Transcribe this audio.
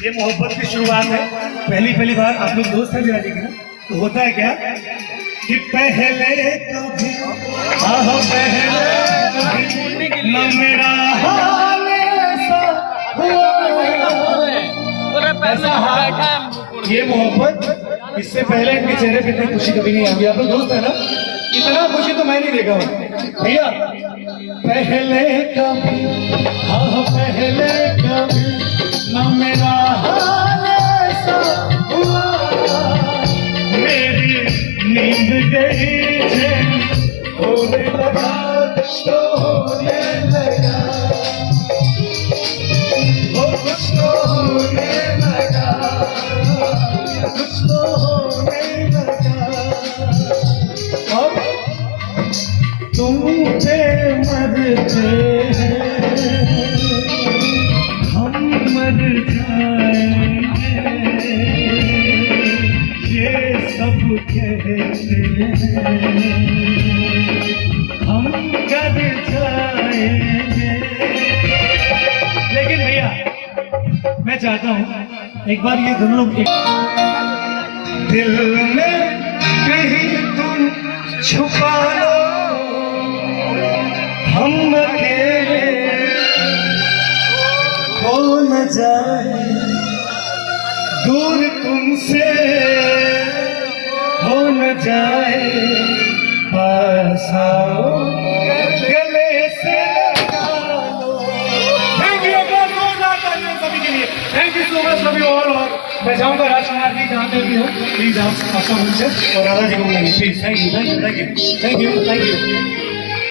ये मोहब्बत की शुरुआत है। पहली बार आप लोग दोस्त हैं जी की ना, तो होता है क्या कि पहले कभी पहले न मेरा हाल ऐसा हुआ। ये मोहब्बत इससे पहले इनके चेहरे पे इतनी खुशी कभी नहीं आई। आप लोग दोस्त है ना, इतना खुशी तो मैं नहीं देखा हूँ भैया। पहले कभी पहले कभी न मेरा हाल ऐसा हुआ। मेरी नींद गई होने लगा तो होने लगा, वो कुछ तो होने लगा, कुछ तो होने लगा। और तुम पे मरते हैं, हम मर जाएंगे, ये सब कहते हैं, हम कर जाएंगे। लेकिन भैया मैं चाहता हूँ एक बार ये दोनों लोग दिल में कहीं तुम छुपा लो, हम अकेले हो न जाए, दूर तुमसे हो न जाए, पास आओ गले से लगा लो। थैंक यू सभी के लिए, thank you so much love you all. और मैं जाऊंगा राजकुमार जी जहाँ पे भी हो, प्लीज आप आपका मुझसे और राधा जी को बुलाइए please. Thank you thank you thank you thank you thank you.